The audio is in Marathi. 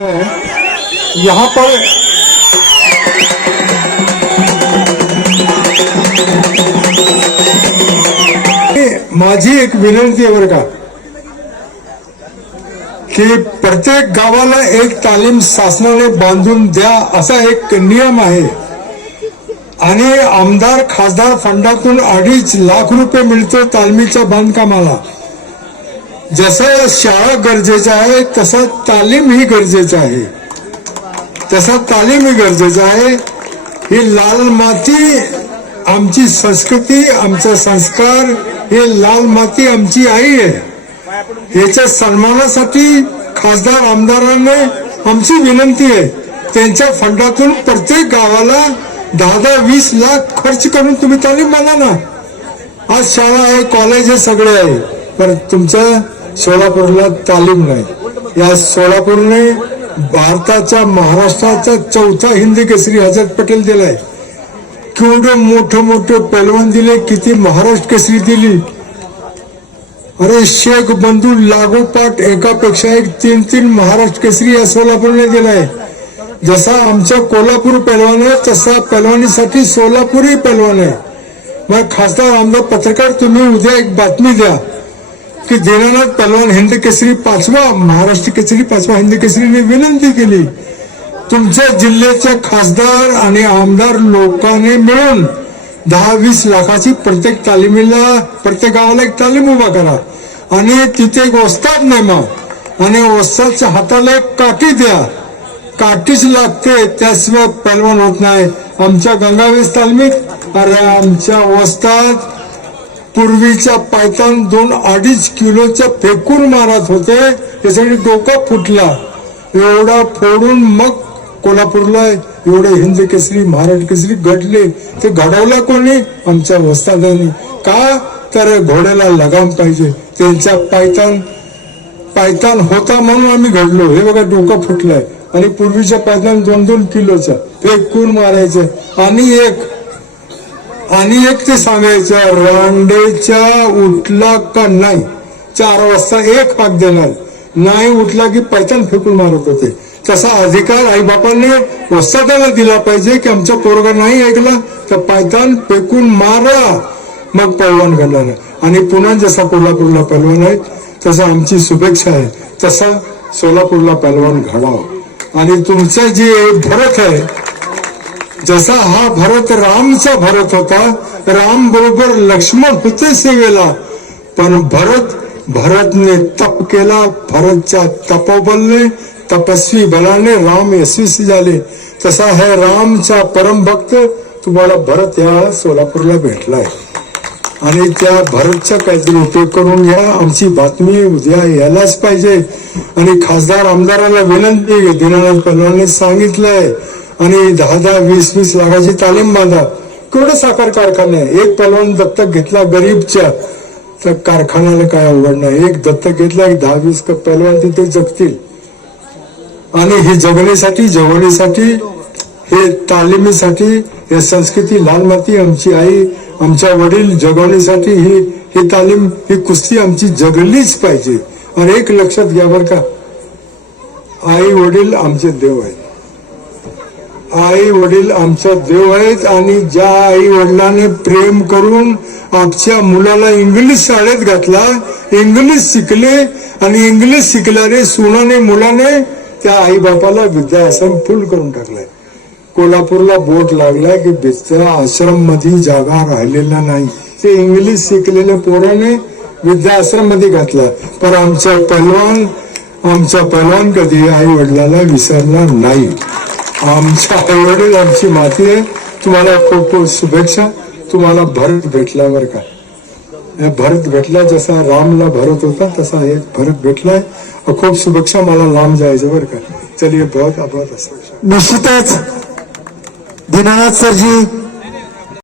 यहाँ पर माझी एक विनंती आहे बरं का की प्रत्येक गावाला एक तालीम शासनाने बांधून द्या असा एक नियम आहे. आणि आमदार खासदार फंडातून अडीच लाख रुपये मिळतो तालमीच्या बांधकामाला. जसं शाळा गरजेचं आहे तसं तालीम ही गरजेचं आहे. तसा तालीम ही गरजेचं आहे. ही लाल माती आमची संस्कृती आमचा संस्कार हे लाल माती आमची आई आहे. याच्या सन्मानासाठी खासदार आमदारांना आमची विनंती आहे. त्यांच्या फंडातून प्रत्येक गावाला दहा दहा वीस लाख खर्च करून तुम्ही तालीम बना ना. आज शाळा आहे कॉलेज आहे सगळे आहे. पण तुमचं सोलापूरला तालीम नाही. या सोलापूरने भारताच्या महाराष्ट्राचा चौथा हिंदी केसरी हजरत पटेल दिलाय. केवढे मोठे मोठे पैलवान दिले किती महाराष्ट्र केसरी दिली. अरे शेख बंधू लागोपाठ एकापेक्षा एक तीन तीन महाराष्ट्र केसरी या सोलापूरने दिलाय. जसा आमच्या कोल्हापूर पैलवान आहे तसा पैलवानीसाठी सोलापूरही पैलवान आहे. मग खासदार आमदार पत्रकार तुम्ही उद्या एक बातमी द्या. की दीनानाथ पलवान हिंद केसरी पाचवा महाराष्ट्र केसरी पाचवा हिंद केसरीने विनंती केली. तुमच्या जिल्ह्याच्या खासदार आणि आमदार लोकांनी मिळून दहा वीस लाखाची प्रत्येक तालिमीला प्रत्येक गावाला एक तालीम उभा करा. आणि तिथे एक वस्ताद नेमा आणि वस्तादच्या हाताला एक काठी द्या. काठीच लागते त्याशिवाय पलवान होत नाही. आमच्या गंगावेस तालमीत अरे आमच्या वस्ताद पूर्वीच्या पायतान दोन अडीच किलोच्या फेकून मारत होते. त्यासाठी डोका फुटला. एवढा फोडून मग कोल्हापूरला एवढे हिंद केसरी महाराष्ट्र केसरी घडले. ते घडवलं कोणी? आमच्या वस्तादांनी. का? तर घोड्याला लगाम पाहिजे. त्यांच्या पायतान पायतान होता म्हणून आम्ही घडलो. हे बघा डोकं फुटलंय. आणि पूर्वीच्या पायतान दोन दोन किलोचा फेकून मारायचं. आणि एक आणि एक ते सांगायचं रांडेच्या उठला का नाही? चार वाजता एक पाक देणार. नाही उठला की पैतान फेकून मारत होते. तसा अधिकार आई बापांनी वस्तादाला दिला पाहिजे की आमचा पोरगा नाही ऐकला तर पैतान फेकून मारा. मग पैलवान घडणार आणि पुन्हा जसा कोल्हापूरला पैलवान आहे तसा आमची शुभेच्छा आहे. तसा सोलापूरला पैलवान घडावा आणि तुमचं जे भरत आहे जसा हा भरत रामचा भरत होता राम बरोबर लक्ष्मण होते सेवेला. पण भरत भरतने तप केला भरतच्या तपोबलने तपस्वी बलाने राम यशस्वी झाले. तसा हे रामचा परम भक्त तुम्हाला भरत या सोलापूरला भेटलाय. आणि त्या भरतचा काहीतरी उपयोग करून घ्या आमची बातमी उद्या यायलाच पाहिजे. आणि खासदार आमदाराला विनंती दिनानाथ दीनानाथ सांगितलंय आणि दहा दहा वीस वीस लाखाची तालीम बांधा. केवढे साखर कारखाने एक पलवान दत्तक घेतला गरीबच्या. तर कारखान्याला काय अवघड नाही. एक दत्तक घेतला एक दहा वीस पलवान तिथे जगतील. आणि हे जगण्यासाठी जवळीसाठी हे तालिमीसाठी हे संस्कृती लाल माती आमची आई आमच्या वडील जगवण्यासाठी ही ही तालीम ही कुस्ती आमची जगलीच पाहिजे. आणि एक लक्षात घ्या बरं का. आई वडील आमचे देव आहेत. आई वडील आमचा देव आहेत आणि ज्या आई वडिलांनी प्रेम करून आमच्या मुलाला इंग्लिश शाळेत घातला इंग्लिश शिकले आणि इंग्लिश शिकल्याने सुनाने मुलाने त्या आई बापाला विद्याश्रम फुल करून टाकलाय. कोल्हापूरला बोट लागलाय की बिस्तर आश्रममध्ये जागा राहिलेला नाही. ते इंग्लिश शिकलेल्या पोराने वृद्धाश्रममध्ये घातला. पण आमचा पहलवान आमचा पहलवान कधी आई वडिलाला विसरला नाही. आमच्या आई वडील आमची माती आहे. तुम्हाला खूप खूप शुभेच्छा. तुम्हाला भरत भेटला बरं का. हे भरत भेटला जसा रामला भरत होता तसा एक भरत भेटलाय. खूप शुभेच्छा मला लांब जायचं बरं का. चलिये बहुत आभार असं निश्चितच दीनानाथ सरजी